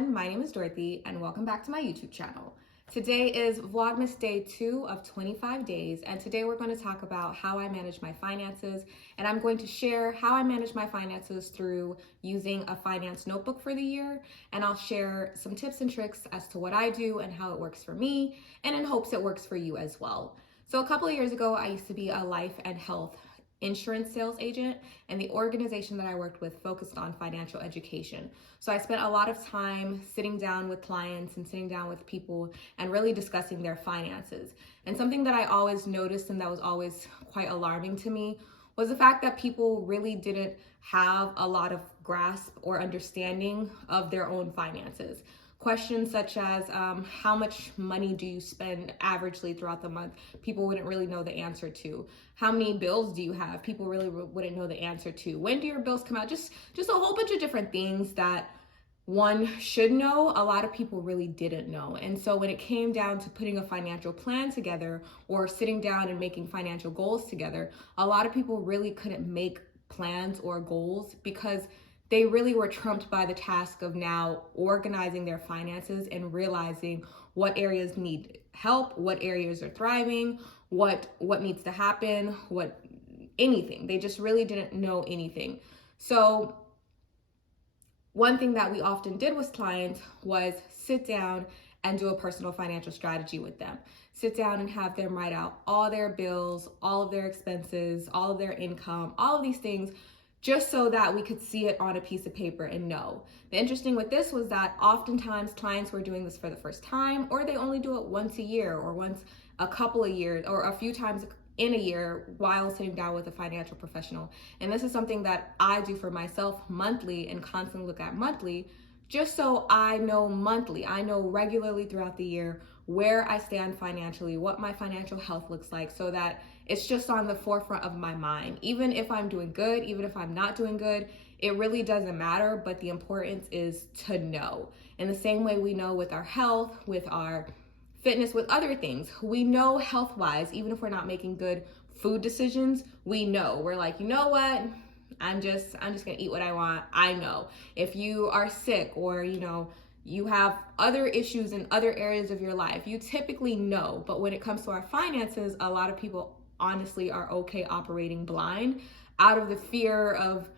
everyone, my name is Dorothy and welcome back to my YouTube channel. Today is Vlogmas day 2 of 25 days, and today we're going to talk about how I manage my finances, and I'm going to share how I manage my finances through using a finance notebook for the year, and I'll share some tips and tricks as to what I do and how it works for me, and in hopes it works for you as well. So a couple of years ago, I used to be a life and health insurance sales agent, and the organization that I worked with focused on financial education. So I spent a lot of time sitting down with clients and sitting down with people and really discussing their finances. And something that I always noticed and that was always quite alarming to me was the fact that people really didn't have a lot of grasp or understanding of their own finances. Questions such as how much money do you spend averagely throughout the month? People wouldn't really know the answer to. How many bills do you have? People really wouldn't know the answer to. When do your bills come out? Just a whole bunch of different things that one should know, a lot of people really didn't know. And so when it came down to putting a financial plan together or sitting down and making financial goals together, a lot of people really couldn't make plans or goals because they really were trumped by the task of now organizing their finances and realizing what areas need help, what areas are thriving, what needs to happen, anything. They just really didn't know anything. So one thing that we often did with clients was sit down and do a personal financial strategy with them. Sit down and have them write out all their bills, all of their expenses, all of their income, all of these things, just so that we could see it on a piece of paper and know. The interesting with this was that oftentimes clients were doing this for the first time, or they only do it once a year or once a couple of years or a few times in a year while sitting down with a financial professional. And this is something that I do for myself monthly and constantly look at monthly, just so I know monthly, I know regularly throughout the year where I stand financially, what my financial health looks like, so that it's just on the forefront of my mind. Even if I'm doing good, even if I'm not doing good, it really doesn't matter, but the importance is to know. In the same way we know with our health, with our fitness, with other things, we know health-wise, even if we're not making good food decisions, we know. We're like, you know what? I'm just gonna eat what I want. I know. If you are sick or, you have other issues in other areas of your life, you typically know. But when it comes to our finances, a lot of people honestly are okay operating blind out of the fear of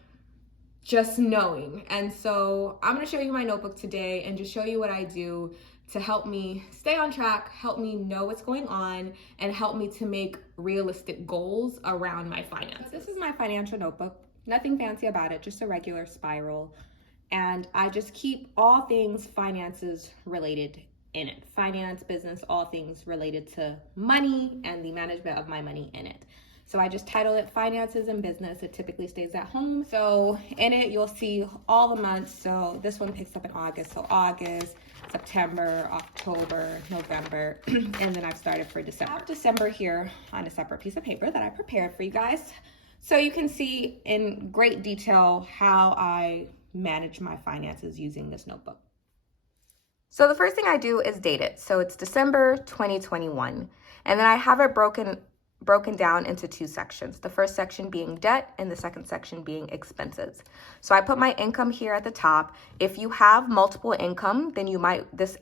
just knowing. And so I'm going to show you my notebook today and just show you what I do to help me stay on track, help me know what's going on, and help me to make realistic goals around my finances. This is my financial notebook. Nothing fancy about it, just a regular spiral. And I just keep all things finances related in it. Finance, business, all things related to money and the management of my money in it. So I just title it Finances and Business. It typically stays at home. So in it, you'll see all the months. So this one picks up in August. So August, September, October, November, and then I've started for December. I have December here on a separate piece of paper that I prepared for you guys. So you can see in great detail how I manage my finances using this notebook. So the first thing I do is date it. So it's December 2021. And then I have it broken down into two sections. The first section being debt and the second section being expenses. So I put my income here at the top. If you have multiple income, then this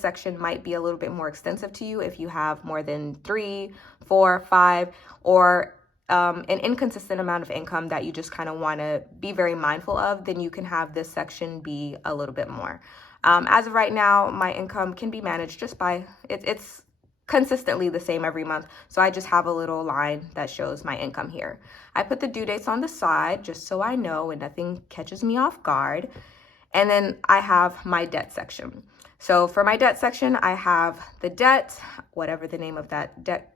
section might be a little bit more extensive to you. If you have more than 3, 4, 5, or an inconsistent amount of income that you just kind of want to be very mindful of, then you can have this section be a little bit more. As of right now, my income can be managed just by, it's consistently the same every month. So I just have a little line that shows my income here. I put the due dates on the side just so I know and nothing catches me off guard. And then I have my debt section. So for my debt section, I have the debt, whatever the name of that debt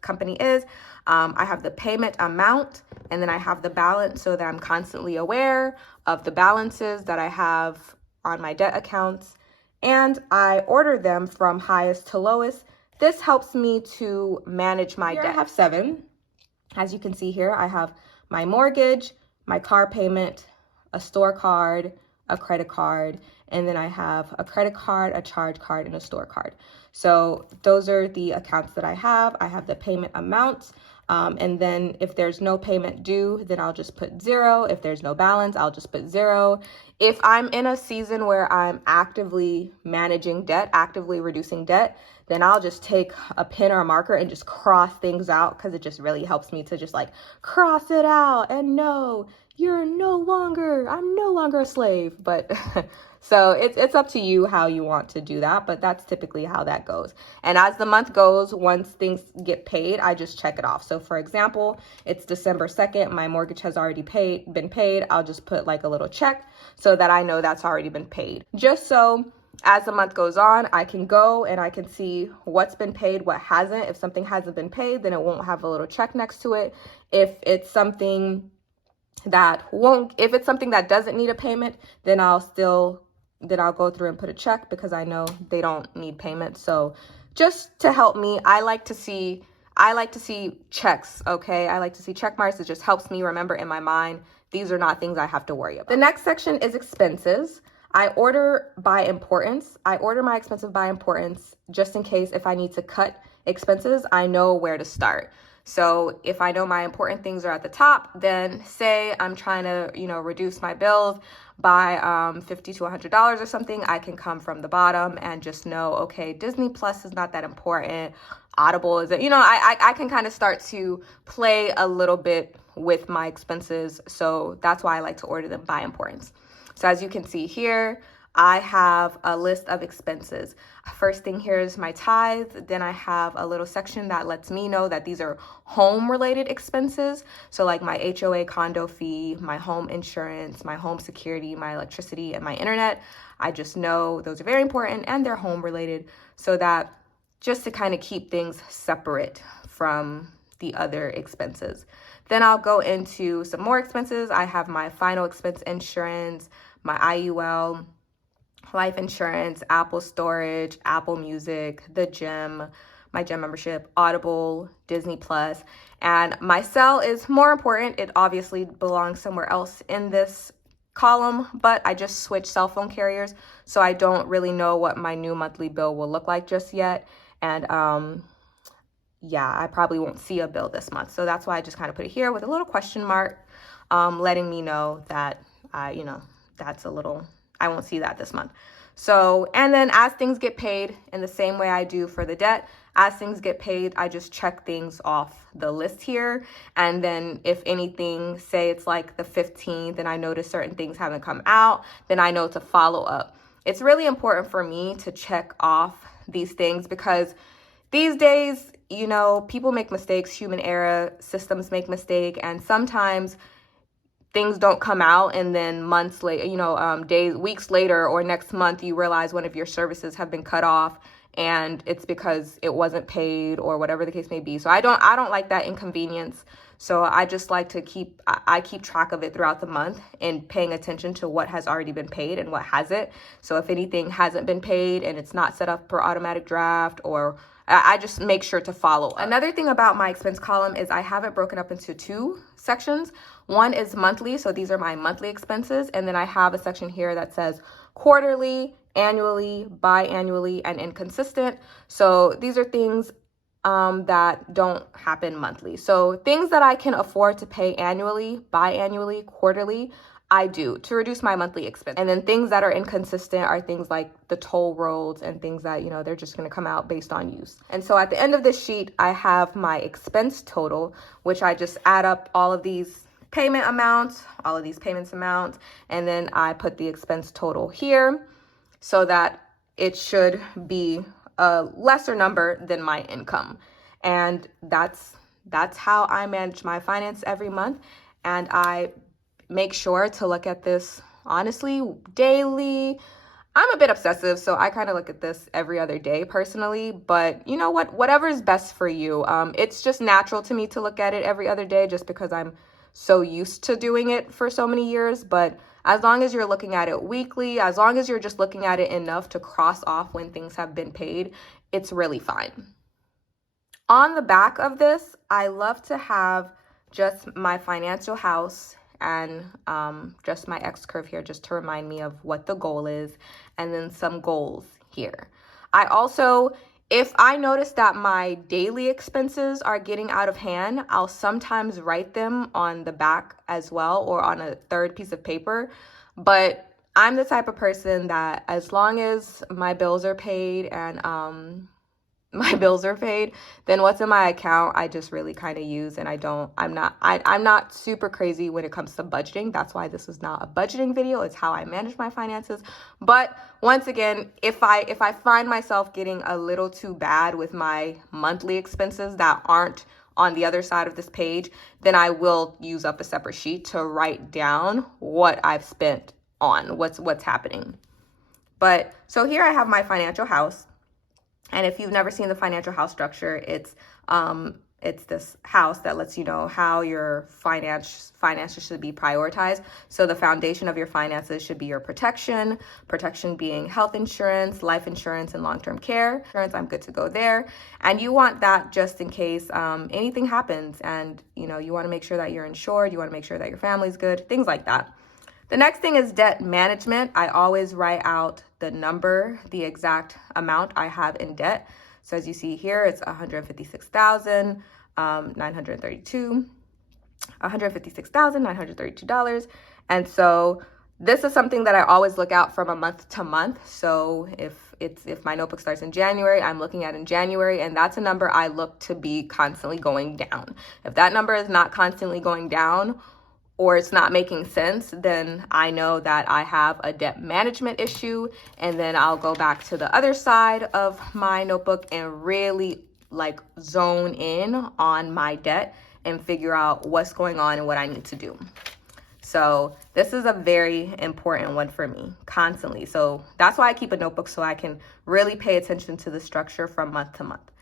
company is. I have the payment amount, and then I have the balance so that I'm constantly aware of the balances that I have on my debt accounts, and I order them from highest to lowest. This helps me to manage my debt. I have 7. As you can see here, I have my mortgage, my car payment, a store card, a credit card, and then I have a credit card, a charge card, and a store card. So those are the accounts that I have. I have the payment amounts. And then if there's no payment due, then I'll just put 0. If there's no balance, I'll just put 0. If I'm in a season where I'm actively managing debt, actively reducing debt, then I'll just take a pen or a marker and just cross things out, because it just really helps me to just like cross it out and know I'm no longer a slave. But so it's up to you how you want to do that, but that's typically how that goes. And as the month goes, once things get paid, I just check it off. So for example, it's December 2nd, my mortgage has already been paid. I'll just put like a little check so that I know that's already been paid. Just so as the month goes on, I can go and I can see what's been paid, what hasn't. If something hasn't been paid, then it won't have a little check next to it. If it's something that doesn't need a payment, then I'll go through and put a check, because I know they don't need payment. So just to help me, I like to see checks, okay? I like to see check marks. It just helps me remember in my mind, these are not things I have to worry about. The next section is expenses. I order by importance. I order my expenses by importance, just in case if I need to cut expenses, I know where to start. So if I know my important things are at the top, then say I'm trying to, reduce my bills by $50 to $100 or something, I can come from the bottom and just know, okay, Disney Plus is not that important. Audible is, I can kind of start to play a little bit with my expenses. So that's why I like to order them by importance. So as you can see here, I have a list of expenses. First thing here is my tithe. Then I have a little section that lets me know that these are home related expenses. So like my HOA condo fee, my home insurance, my home security, my electricity, and my internet. I just know those are very important and they're home related, so that just to kind of keep things separate from the other expenses. Then I'll go into some more expenses. I have my final expense insurance, my IUL, life insurance, Apple storage, Apple Music, the gym, my gym membership, Audible, Disney Plus, and my cell is more important. It obviously belongs somewhere else in this column, but I just switched cell phone carriers, so I don't really know what my new monthly bill will look like just yet. And yeah, I probably won't see a bill this month. So that's why I just kind of put it here with a little question mark, letting me know that, I won't see that this month. So, and then as things get paid, in the same way I do for the debt, as things get paid, I just check things off the list here. And then if anything, say it's like the 15th and I notice certain things haven't come out, then I know to follow up. It's really important for me to check off these things, because these days, people make mistakes, human error, systems make mistake, and sometimes things don't come out, and then months later, days, weeks later, or next month, you realize one of your services have been cut off, and it's because it wasn't paid or whatever the case may be. So I don't like that inconvenience. So I just like to keep track of it throughout the month and paying attention to what has already been paid and what hasn't. So if anything hasn't been paid and it's not set up for automatic draft, or I just make sure to follow up. Another thing about my expense column is I have it broken up into 2 sections. One is monthly, so these are my monthly expenses. And then I have a section here that says quarterly, annually, biannually, and inconsistent. So these are things that don't happen monthly. So things that I can afford to pay annually, biannually, quarterly, I do to reduce my monthly expense. And then things that are inconsistent are things like the toll roads and things that, they're just going to come out based on use. And so at the end of this sheet, I have my expense total, which I just add up all of these payment amounts, all of these payments amounts, and then I put the expense total here so that it should be a lesser number than my income. And that's how I manage my finance every month. And I make sure to look at this honestly daily. I'm a bit obsessive, so I kind of look at this every other day personally, but you know what, whatever is best for you. It's just natural to me to look at it every other day just because I'm so used to doing it for so many years. But as long as you're looking at it weekly, as long as you're just looking at it enough to cross off when things have been paid, it's really fine. On the back of this, I love to have just my financial house and just my X curve here just to remind me of what the goal is, and then some goals here. I also, if I notice that my daily expenses are getting out of hand, I'll sometimes write them on the back as well or on a third piece of paper. But I'm the type of person that as long as my bills are paid and then what's in my account I just really kind of use, and I'm not super crazy when it comes to budgeting. That's why this is not a budgeting video. It's how I manage my finances. But once again, if I find myself getting a little too bad with my monthly expenses that aren't on the other side of this page, then I will use up a separate sheet to write down what I've spent on, what's happening. But so here I have my financial house. And if you've never seen the financial house structure, it's this house that lets you know how your finances should be prioritized. So the foundation of your finances should be your protection being health insurance, life insurance, and long-term care insurance. I'm good to go there. And you want that just in case anything happens, and you want to make sure that you're insured. You want to make sure that your family's good, things like that. The next thing is debt management. I always write out the number, the exact amount I have in debt. So as you see here, it's $156,932. And so this is something that I always look out from a month to month. So if my notebook starts in January, I'm looking at in January, and that's a number I look to be constantly going down. If that number is not constantly going down, or it's not making sense, then I know that I have a debt management issue. And then I'll go back to the other side of my notebook and really zone in on my debt and figure out what's going on and what I need to do. So this is a very important one for me constantly. So that's why I keep a notebook, so I can really pay attention to the structure from month to month.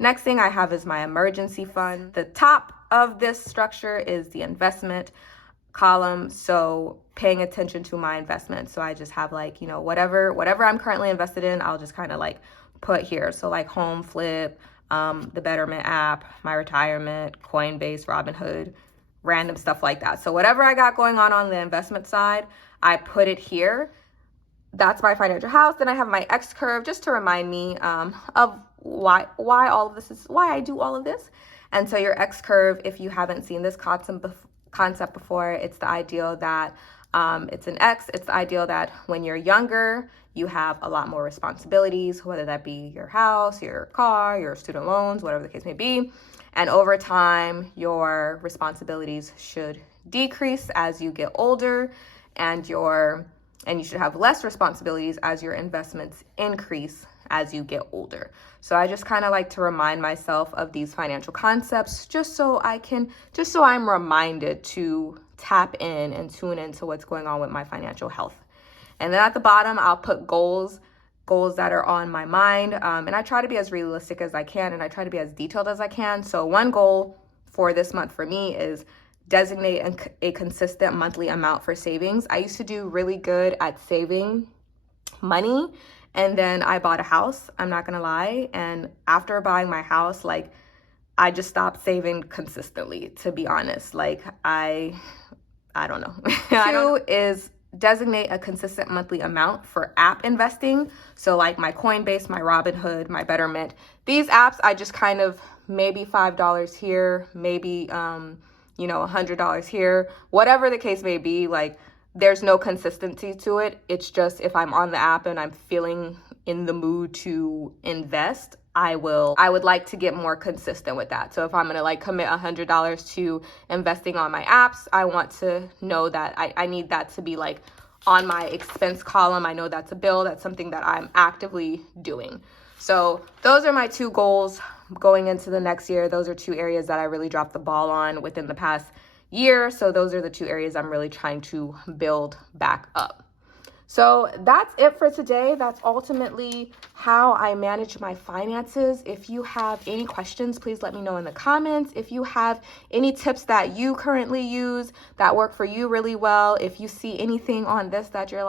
Next thing I have is my emergency fund. The top of this structure is the investment column, so paying attention to my investments. So I just have whatever I'm currently invested in, I'll just kind of put here. So Home Flip, the Betterment app, my retirement, Coinbase, Robinhood, random stuff like that. So whatever I got going on the investment side, I put it here. That's my financial house. Then I have my X curve just to remind me of why I do all of this. And so your X curve, if you haven't seen this concept before, it's the ideal that it's an X. It's the ideal that when you're younger, you have a lot more responsibilities, whether that be your house, your car, your student loans, whatever the case may be. And over time, your responsibilities should decrease as you get older, and you should have less responsibilities as your investments increase as you get older. So I just kind of like to remind myself of these financial concepts just so I'm reminded to tap in and tune into what's going on with my financial health. And then at the bottom, I'll put goals that are on my mind. And I try to be as realistic as I can, and I try to be as detailed as I can. So one goal for this month for me is designate a consistent monthly amount for savings. I used to do really good at saving money, and then I bought a house, I'm not gonna lie. And after buying my house, I just stopped saving consistently, to be honest. I don't know. Two is designate a consistent monthly amount for app investing. So my Coinbase, my Robinhood, my Betterment. These apps, I just kind of maybe $5 here, maybe $100 here, whatever the case may be. There's no consistency to it. It's just if I'm on the app and I'm feeling in the mood to invest, I would like to get more consistent with that. So if I'm gonna commit $100 to investing on my apps, I want to know that I need that to be on my expense column. I know that's a bill, that's something that I'm actively doing. So those are my two goals going into the next year. Those are two areas that I really dropped the ball on within the past year. So those are the two areas I'm really trying to build back up. So that's it for today. That's ultimately how I manage my finances. If you have any questions, please let me know in the comments. If you have any tips that you currently use that work for you really well, if you see anything on this that you're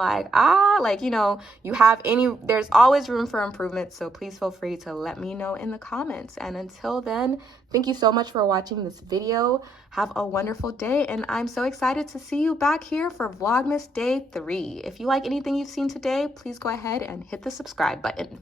you have there's always room for improvement. So please feel free to let me know in the comments. And until then, thank you so much for watching this video. Have a wonderful day, and I'm so excited to see you back here for Vlogmas Day 3. If you like anything you've seen today, please go ahead and hit the subscribe button.